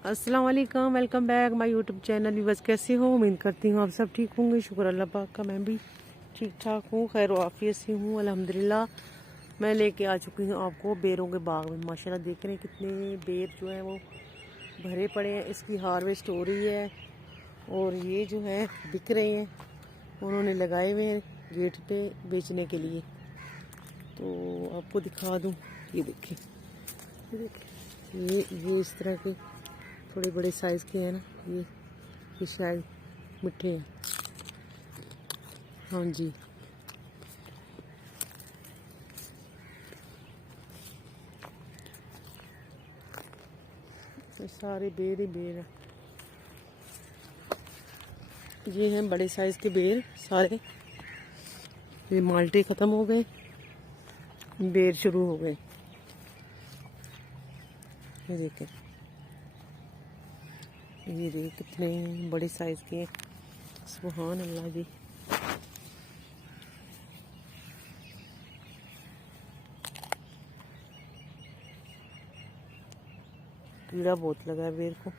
अस्सलाम वालेकुम, welcome back my YouTube channel. Viewers कैसे हो? उम्मीद करती हूँ आप सब ठीक होंगे। शुक्र अल्लाह पाक का, मैं भी ठीक ठाक हूँ, खैर आफियत से हूँ अल्हम्दुलिल्लाह। मैं लेके आ चुकी हूँ आपको बेरों के बाग में। माशाल्लाह देख रहे हैं कितने बेर जो है वो भरे पड़े हैं। इसकी हार्वेस्ट हो रही है और ये जो है बिक रहे हैं, उन्होंने लगाए हुए हैं गेट पे बेचने के लिए। तो आपको दिखा दूँ, ये देखिए, ये इस तरह के थोड़े बड़े साइज़ के हैं ना। ये शायद मिठे हैं। हाँ जी, तो सारे बेर ही बेर हैं। ये हैं बड़े साइज़ के बेर सारे। ये माल्टे ख़त्म हो गए, बेर शुरू हो गए। ये देखें, ये देख कितने बड़े साइज़ के हैं। सुभान अल्लाह जी। कीड़ा बहुत लगा है बेर को।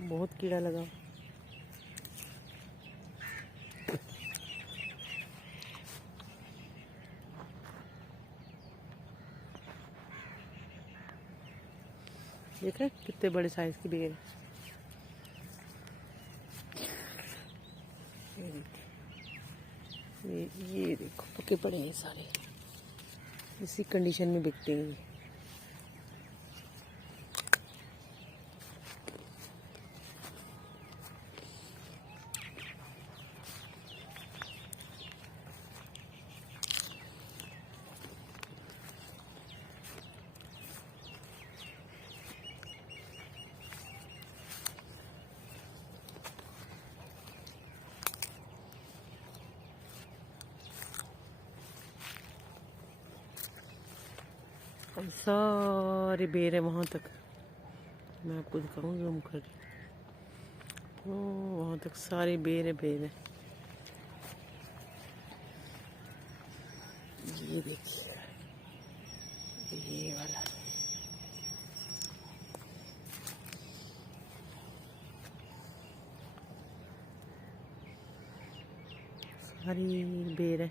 बहुत कीड़ा लगा। देखा कितने बड़े साइज़ की बेर है। ये देखो पके पड़े हैं सारे। इसी कंडीशन में बिकते हैं ये। और सारे बेर है वहाँ तक। मैं आपको दिखाऊँ जूम कर। ओ वहाँ तक सारे बेर है, बेर है। ये देखिए, ये वाला सारी बेर है।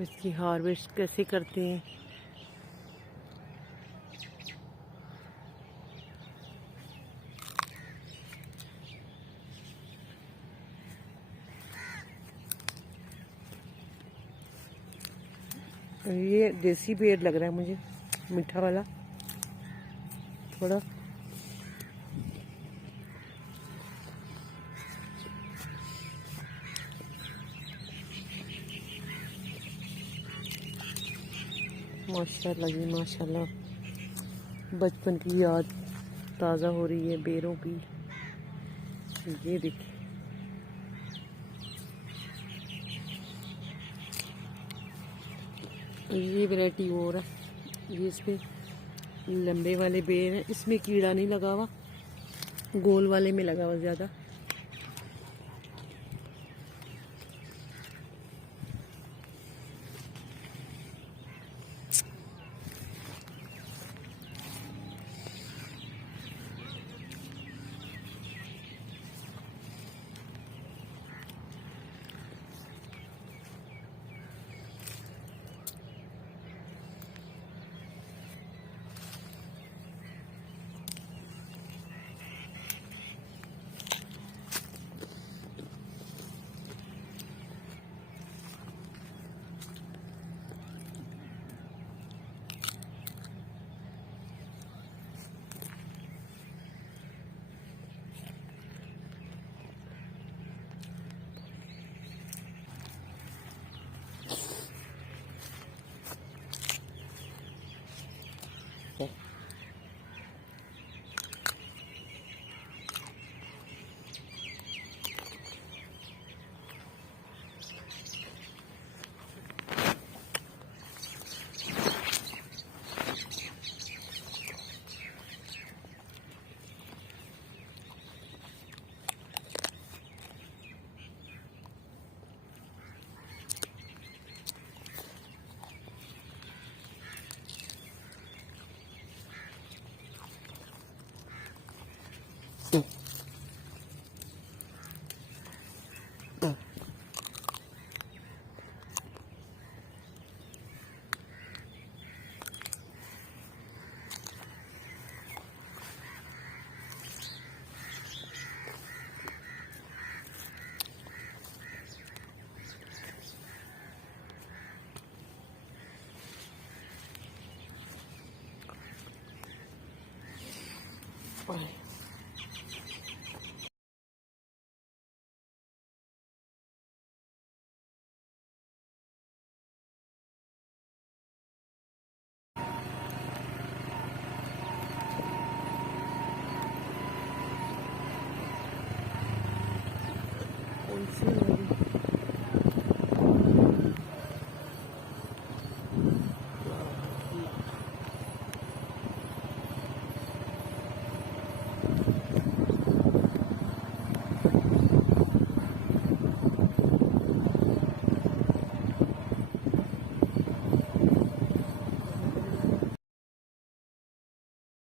इसकी हार्वेस्ट कैसे करते हैं? ये देसी बेर लग रहा है मुझे, मीठा वाला थोड़ा। माशाल्लाह जी माशाल्लाह, बचपन की याद ताज़ा हो रही है बेरों की। ये देखिए, ये वैरायटी और है। ये इसमें लंबे वाले बेर हैं, इसमें कीड़ा नहीं लगा हुआ, गोल वाले में लगा हुआ ज़्यादा। हूँ।